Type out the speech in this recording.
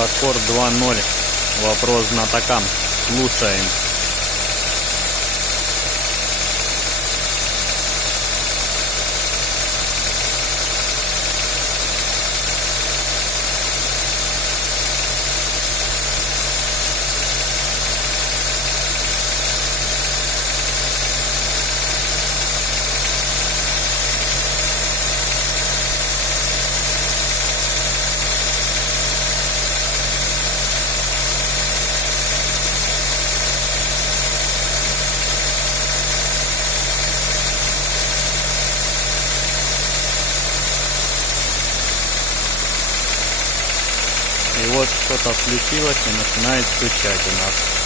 Аккорд 2.0. Вопрос знатокам. Слушаем. И вот что-то включилось и начинает стучать у нас.